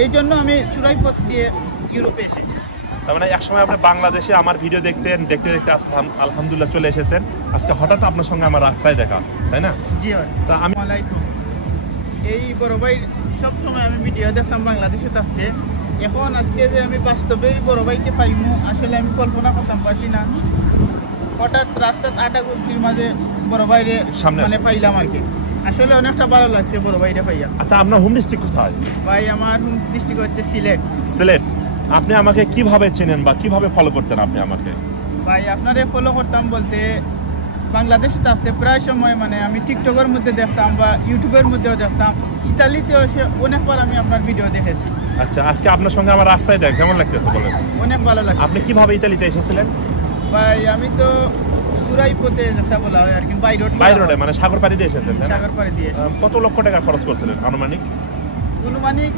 এই জন্য আমি চুরাইপথ দিয়ে ইউরোপে এসেছি। তার মানে একসময় আপনি বাংলাদেশে আমার ভিডিও দেখতেন, দেখতে দেখতে আলহামদুলিল্লাহ চলে এসেছেন। আজকে হঠাৎ আপনার সঙ্গে আমার রাস্তায় দেখা, তাই না? জি ভাই। তা আমি এই বড় ভাই সব সময় আমি ভিডিও দেখতাম বাংলাদেশে থাকতে। এখন আজকে যে আমি বাস্তবে বড় ভাইকে পাইমু, আসলে আমি কল্পনা করতাম পারছি না। হঠাৎ রাস্তার আটাগুটির মাঝে বড় ভাইরে মানে পাইলাম আর কি। আসলে অনেকটা ভালো লাগছে বড় ভাইরে পাইয়া। আচ্ছা, আপনার হোম ডিস্ট্রিক্ট কোথায়? ভাই আমার হোম ডিস্ট্রিক্ট হচ্ছে সিলেট। সিলেট। আপনি আমাকে কিভাবে চেনেন বা কিভাবে ফলো করতেন আপনি আমাকে? ভাই আপনারে ফলো করতাম বলতে বাংলাদেশে থাকতে প্রায় সময় মানে আমি টিকটকের মধ্যে দেখতাম বা ইউটিউবের মধ্যেও দেখতাম। ইতালিতেও এসে অনেকবার আমি আপনার ভিডিও দেখেছি। আচ্ছা, আজকে আপনার সঙ্গে আমার রাস্তায় দেখ কেমন লাগতেছে বলেন? অনেক ভালো লাগছে। আপনি কিভাবে ইতালিতে এসেছিলেন? ভাই আমি তো চুরাইপথে যেটা বলা হয় আর কি, বাই রোডে মানে সাগর পাড়ি দিয়ে এসেছেন? সাগর পাড়ি দিয়ে। কত লক্ষ টাকা খরচ করছিলেন আনুমানিক? আনুমানিক